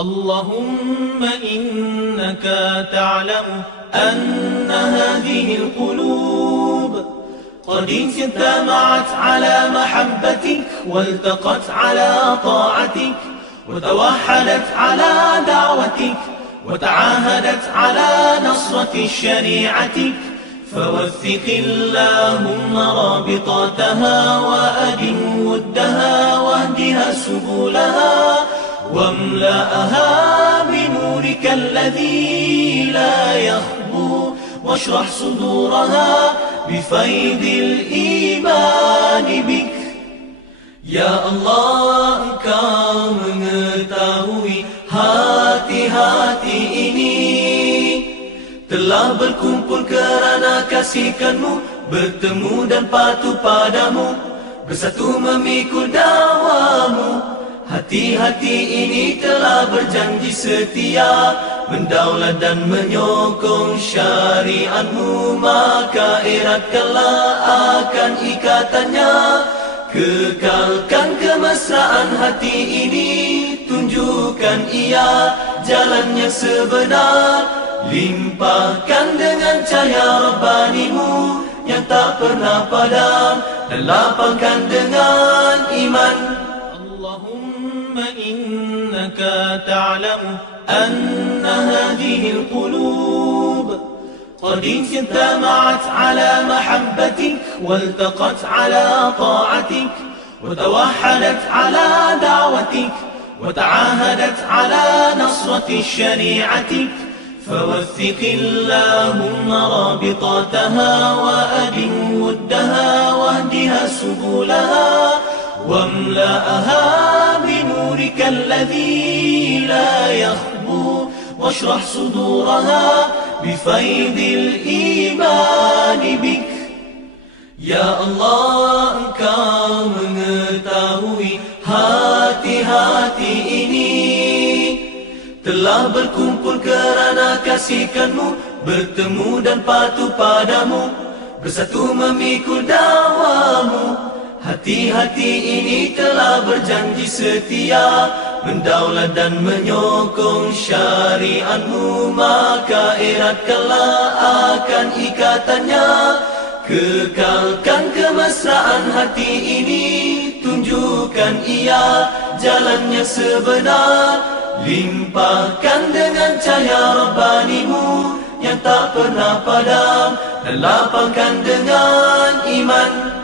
اللهم إنك تعلم أن هذه القلوب قد اجتمعت على محبتك والتقت على طاعتك وتوحدت على دعوتك وتعاهدت على نصرة شريعتك، فوثق اللهم رابطاتها وأدم ودها واهدها سبلها واملأها بنورك الذي لا يخبو، واشرح صدورها بفيض الإيمان بك. Ya Allah, Engkau mengetahui hati-hati ini telah berkumpul kerana kasihkan-Mu, bertemu dan patuh padamu, bersatu memikul dakwamu. Hati-hati ini telah berjanji setia mendaulat dan menyokong syariat-Mu, maka eratkanlah akan ikatannya. Kekalkan kemesraan hati ini, tunjukkan ia jalan yang sebenar, limpahkan dengan cahaya Rabbani-Mu yang tak pernah padam, dan lapangkan dengan iman. Allahumma innaka ta'lamu anna hadhihi al-qulub قد اجتمعت على محبتك والتقت على طاعتك وتوحدت على دعوتك وتعاهدت على نصرة شريعتك، فوثق اللهم رابطاتها وأدم ودها واهدها سبلها واملأها بنورك الذي لا يخبو، واشرح صدورها بفيض الإيمان بك. Ya Allah, Engkau mengetahui hati-hati ini telah berkumpul kerana kasihkan-Mu, bertemu dan patuh padamu, bersatu memikul dakwamu. Hati-hati ini telah berjanji setia mendaulat dan menyokong syariat-Mu, maka eratkanlah akan ikatannya. Kekalkan kemesraan hati ini, tunjukkan ia jalan yang sebenar, limpahkan dengan cahaya Rabbani-Mu yang tak pernah padam, dan lapangkan dengan iman.